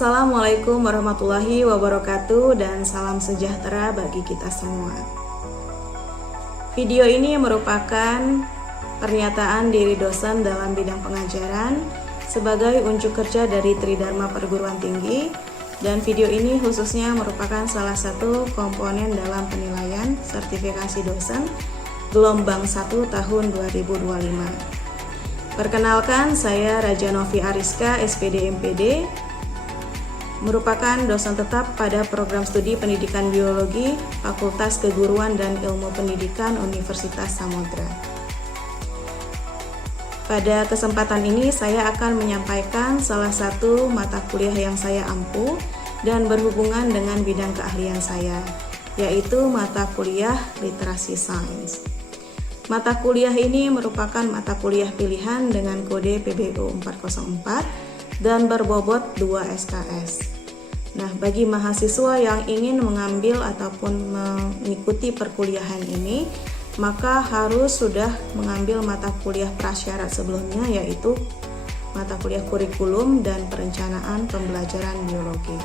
Assalamualaikum warahmatullahi wabarakatuh dan salam sejahtera bagi kita semua. Video ini merupakan pernyataan diri dosen dalam bidang pengajaran sebagai unjuk kerja dari Tridharma Perguruan Tinggi, dan video ini khususnya merupakan salah satu komponen dalam penilaian sertifikasi dosen gelombang 1 tahun 2025. Perkenalkan, saya Raja Novi Ariska, SPD MPD, merupakan dosen tetap pada program studi pendidikan biologi Fakultas Keguruan dan Ilmu Pendidikan Universitas Samodra. Pada kesempatan ini saya akan menyampaikan salah satu mata kuliah yang saya ampu dan berhubungan dengan bidang keahlian saya, yaitu mata kuliah literasi sains. Mata kuliah ini merupakan mata kuliah pilihan dengan kode PBU 404 dan berbobot 2 SKS. Nah, bagi mahasiswa yang ingin mengambil ataupun mengikuti perkuliahan ini, maka harus sudah mengambil mata kuliah prasyarat sebelumnya, yaitu mata kuliah kurikulum dan perencanaan pembelajaran biologi.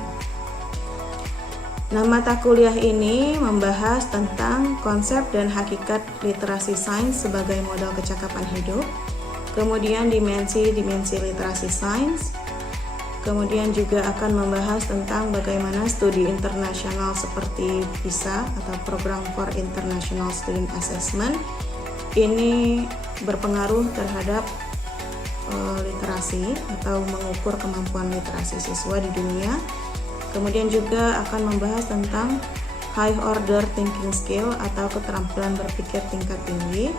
Nah, mata kuliah ini membahas tentang konsep dan hakikat literasi sains sebagai modal kecakapan hidup, kemudian dimensi-dimensi literasi sains, kemudian juga akan membahas tentang bagaimana studi internasional seperti PISA atau Program for International Student Assessment ini berpengaruh terhadap literasi atau mengukur kemampuan literasi siswa di dunia. Kemudian juga akan membahas tentang high order thinking skill atau keterampilan berpikir tingkat tinggi,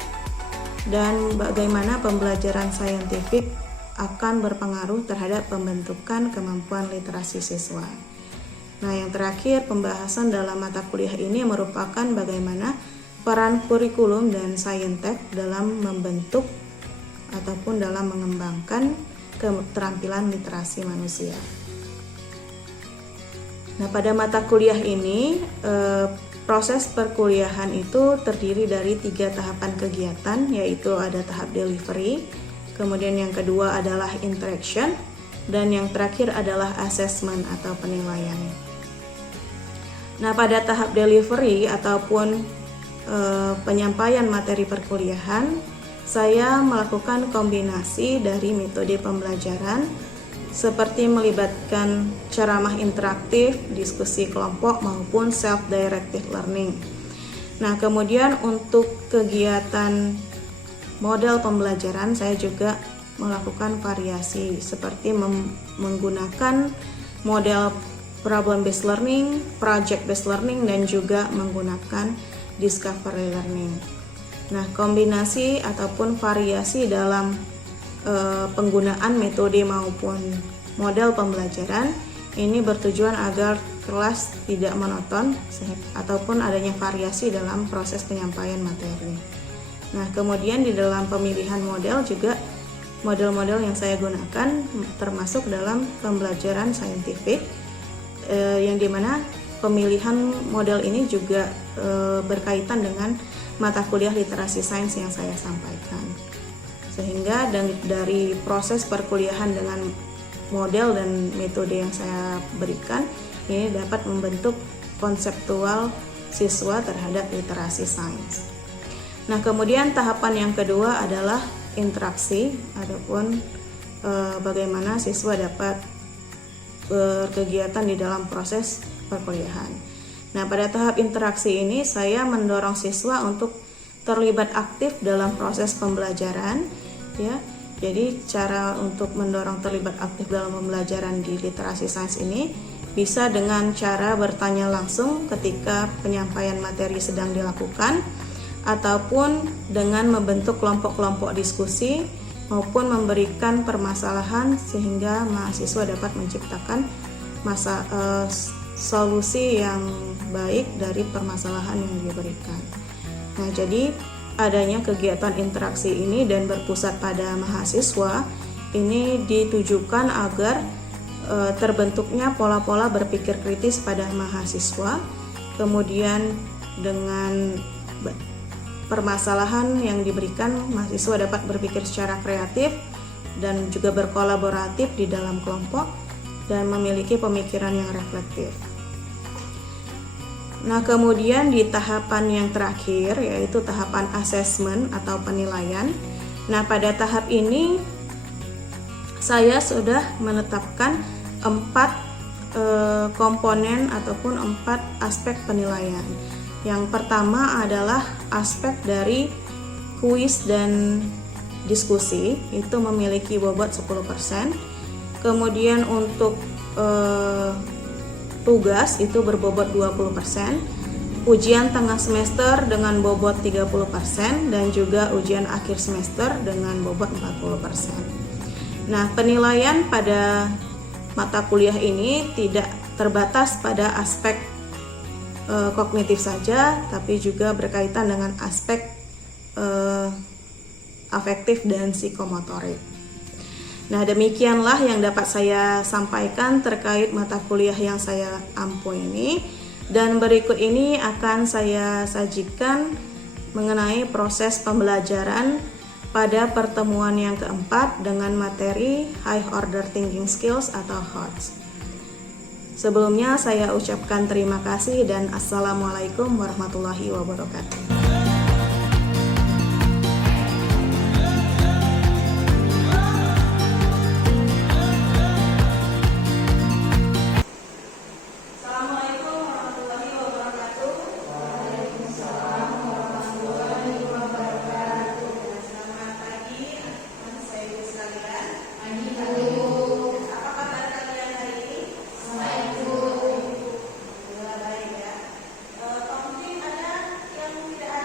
dan bagaimana pembelajaran saintifik akan berpengaruh terhadap pembentukan kemampuan literasi siswa. Nah, yang terakhir, pembahasan dalam mata kuliah ini merupakan bagaimana peran kurikulum dan saintek dalam membentuk ataupun dalam mengembangkan keterampilan literasi manusia. Nah, pada mata kuliah ini, proses perkuliahan itu terdiri dari 3 tahapan kegiatan, yaitu ada tahap delivery, kemudian yang kedua adalah interaction, dan yang terakhir adalah assessment atau penilaian. Nah, pada tahap delivery ataupun penyampaian materi perkuliahan, saya melakukan kombinasi dari metode pembelajaran seperti melibatkan ceramah interaktif, diskusi kelompok, maupun self-directed learning. Nah, kemudian untuk kegiatan model pembelajaran saya juga melakukan variasi seperti menggunakan model problem based learning, project based learning, dan juga menggunakan discovery learning. Nah, kombinasi ataupun variasi dalam penggunaan metode maupun model pembelajaran ini bertujuan agar kelas tidak monoton ataupun adanya variasi dalam proses penyampaian materi. Nah, kemudian di dalam pemilihan model juga model-model yang saya gunakan termasuk dalam pembelajaran saintifik, yang dimana pemilihan model ini juga berkaitan dengan mata kuliah literasi sains yang saya sampaikan. Sehingga dari proses perkuliahan dengan model dan metode yang saya berikan ini dapat membentuk konseptual siswa terhadap literasi sains. Nah, kemudian tahapan yang kedua adalah interaksi ataupun bagaimana siswa dapat berkegiatan di dalam proses perkuliahan. Nah, pada tahap interaksi ini saya mendorong siswa untuk terlibat aktif dalam proses pembelajaran, ya. Jadi cara untuk mendorong terlibat aktif dalam pembelajaran di literasi sains ini bisa dengan cara bertanya langsung ketika penyampaian materi sedang dilakukan, ataupun dengan membentuk kelompok-kelompok diskusi maupun memberikan permasalahan sehingga mahasiswa dapat menciptakan solusi yang baik dari permasalahan yang diberikan. Nah, jadi adanya kegiatan interaksi ini dan berpusat pada mahasiswa ini ditujukan agar terbentuknya pola-pola berpikir kritis pada mahasiswa, kemudian dengan permasalahan yang diberikan mahasiswa dapat berpikir secara kreatif dan juga berkolaboratif di dalam kelompok, dan memiliki pemikiran yang reflektif. Nah, kemudian di tahapan yang terakhir yaitu tahapan assessment atau penilaian. Nah, pada tahap ini saya sudah menetapkan 4 komponen ataupun 4 aspek penilaian. Yang pertama adalah aspek dari kuis dan diskusi, itu memiliki bobot 10%. Kemudian untuk tugas itu berbobot 20%, ujian tengah semester dengan bobot 30%, dan juga ujian akhir semester dengan bobot 40%. Nah, penilaian pada mata kuliah ini tidak terbatas pada aspek kognitif saja, tapi juga berkaitan dengan aspek afektif dan psikomotorik. Nah, demikianlah yang dapat saya sampaikan terkait mata kuliah yang saya ampu ini, dan berikut ini akan saya sajikan mengenai proses pembelajaran pada pertemuan yang keempat dengan materi High Order Thinking Skills atau HOTS. Sebelumnya saya ucapkan terima kasih dan Assalamualaikum warahmatullahi wabarakatuh. Mungkin ada yang tidak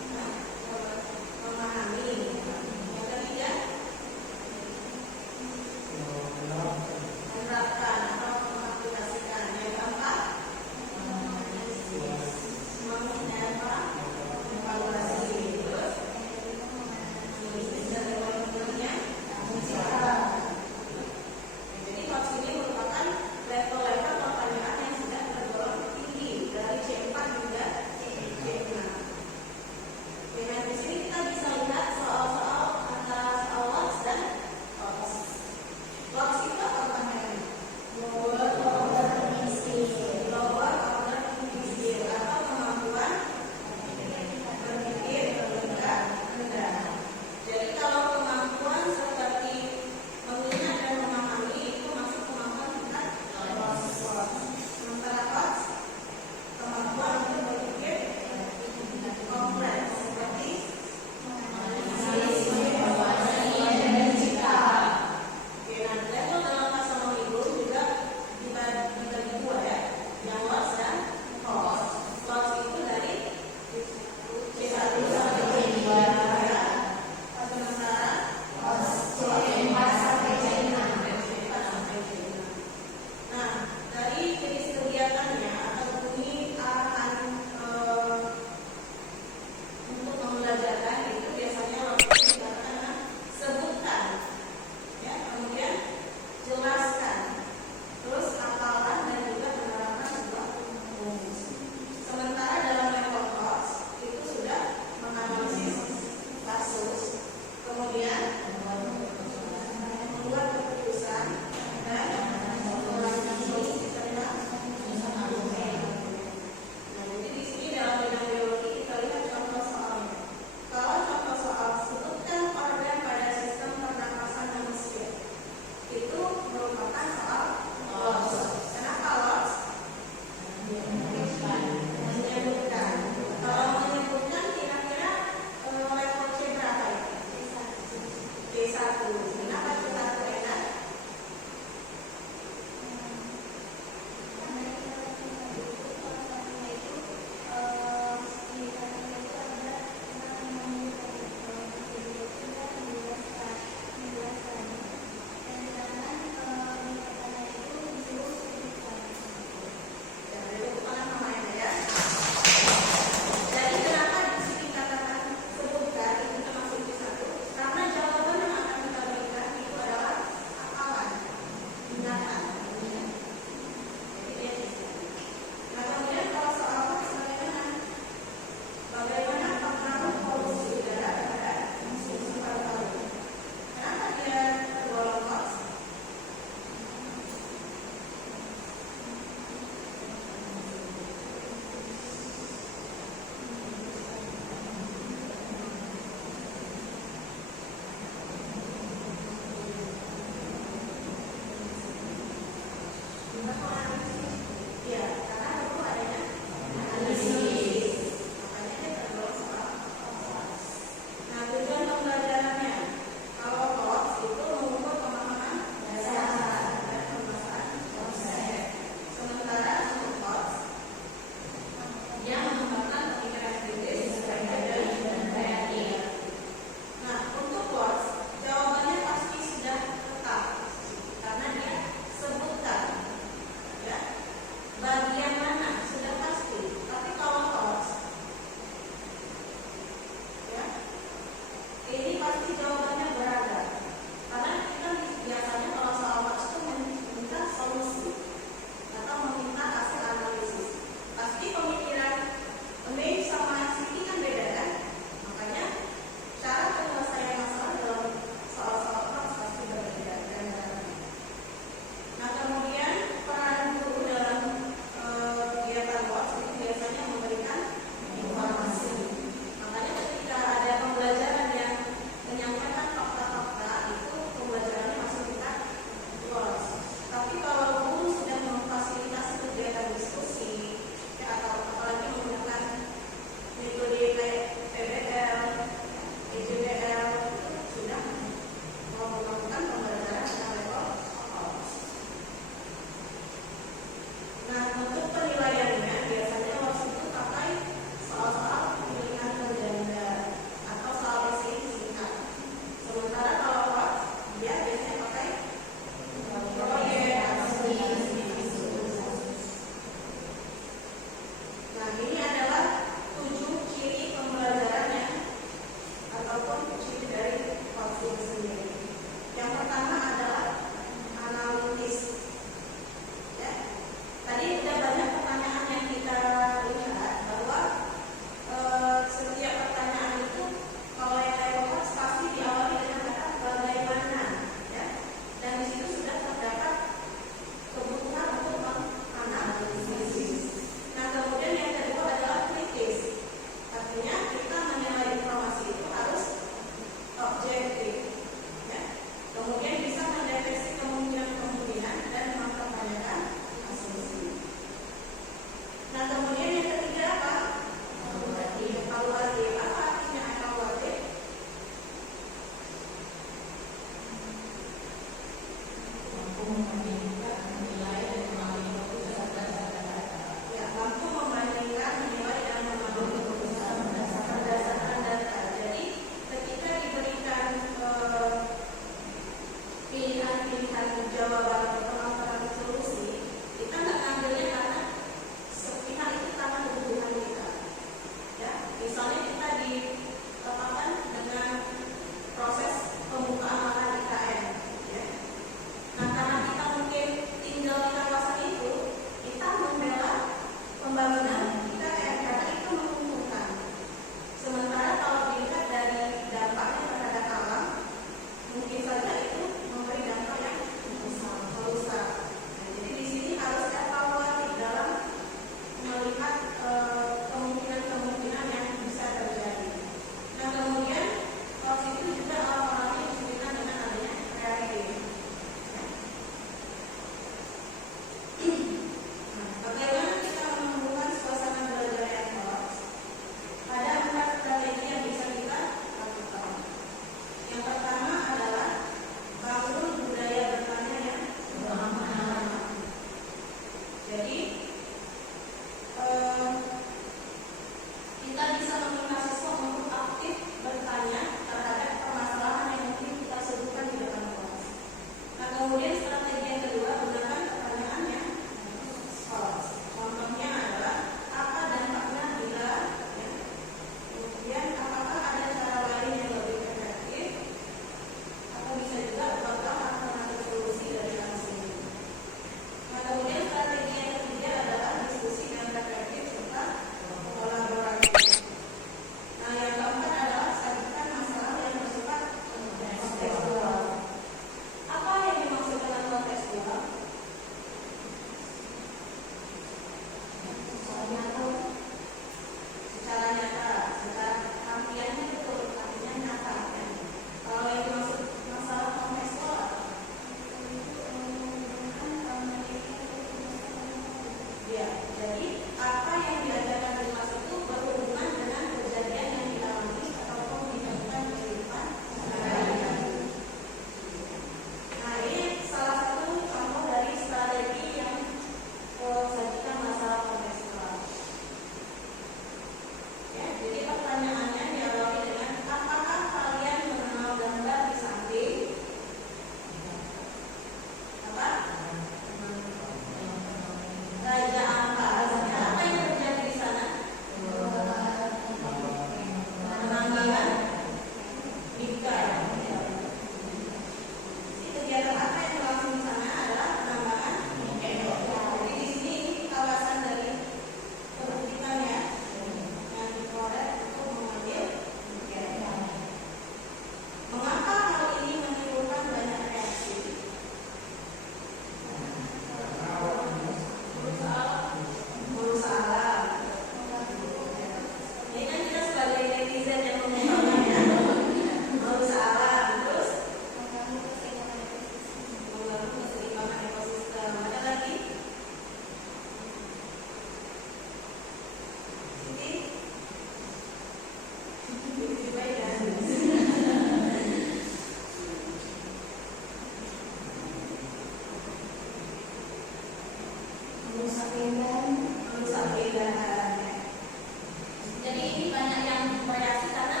Jadi ini banyak yang variasi karena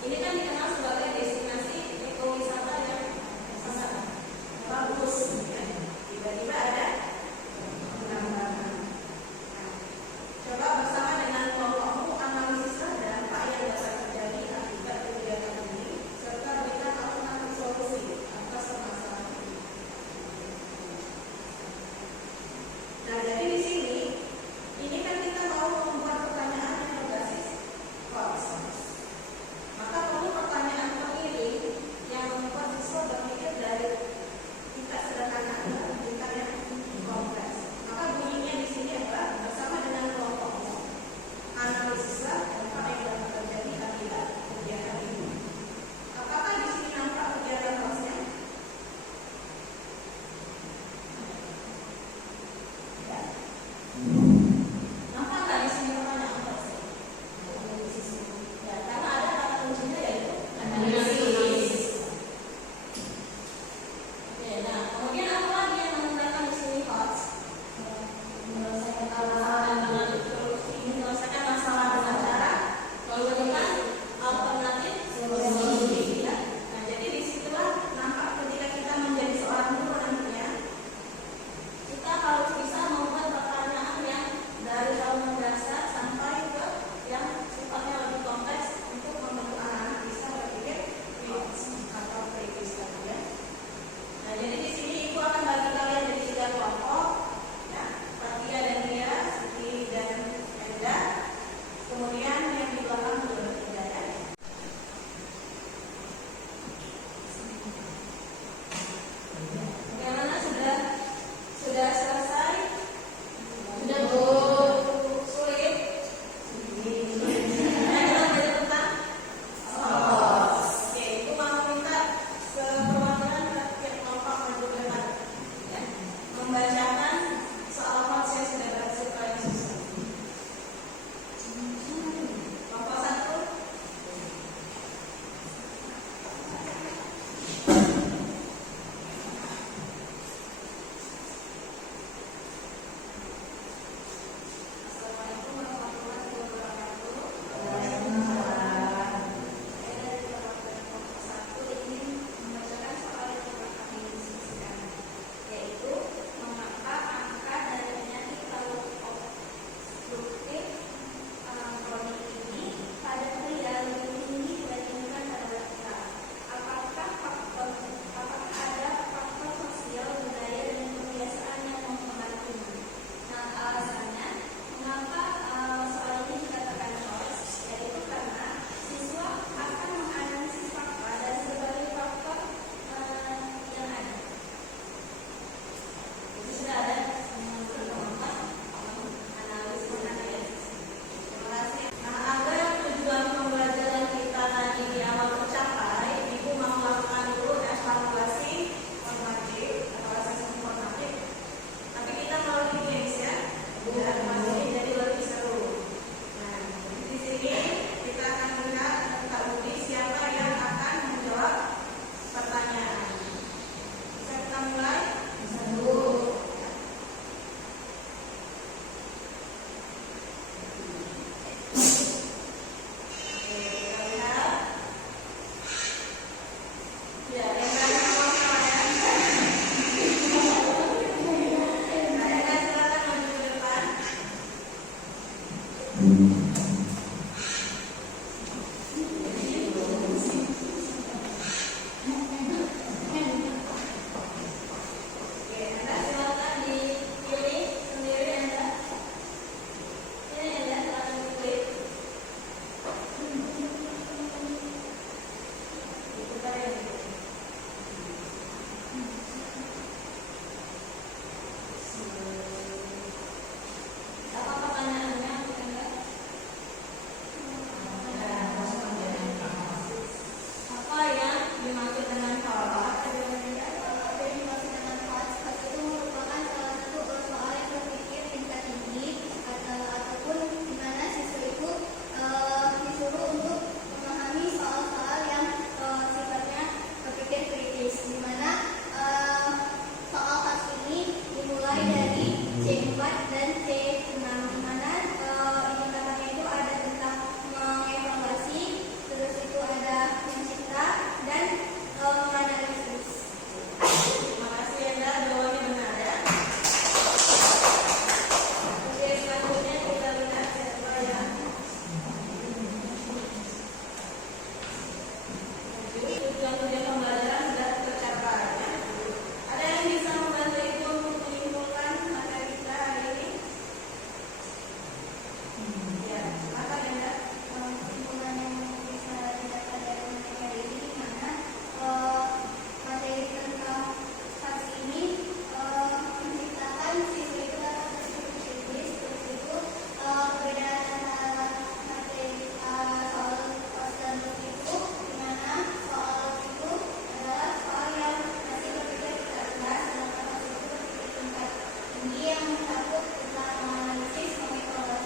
ini kan dikenal sebagai destinasi ekowisata yang sangat bagus. Tiba-tiba ada penambahan. Coba bersama dengan kelompokmu analisislah dampak yang dapat terjadi akibat kegiatan ini serta berikan alternatif solusi atas permasalahan ini. Nah, jadi di sini ini kan kita mau membuat pertanyaan yang berbasis konteks. Maka perlu pertanyaan pengiring yang membuat siswa berpikir dari tingkat sederhana ke tingkat yang kompleks. Maka bunyinya di sini adalah bersama dengan kelompokmu analisislah dampak yang dapat terjadi akibat kegiatan ini. Apakah di sini nampak kegiatan hostnya? Ya. Nampak nggak di sini pertanyaan hostnya? Ya, karena ada kata kuncinya yaitu analisis. Oke, nah kemudian apa lagi yang menggunakan di sini host? Menyelesaikan masalah dengan cara memberikan alternatif solusi. Ya. Nah, jadi disitulah nampak ketika kita menjadi seorang guru nantinya, kita harus bisa membuat pertanyaan yang dari hal mendasar sampai ke yang sifatnya lebih kompleks untuk membantu anak-anak bisa berpikir kritis atau kritis tadi ya. Nah, jadi di sini ibu akan bagi kalian jadi 3 kelompok, ya, Fatia dan Nia, Siti dan Enda. Kemudian yang di belakang juga bertiga ya. Bagaimana sudah selesai? Sudah sulit? Kita belajar tentang oke, ibu mau minta seperwakilan ke kelompok maju ke depan, ya, membacakan soal hots yang sudah berhasil kalian susun. Kelompok 1. Assalamualaikum warahmatullahi wabarakatuh. Saya dari kelompok 1 ingin membacakan soal yang telah kami diskusikan, yaitu mengapa Tinggi yang takut kita menganalisis, mengevaluasi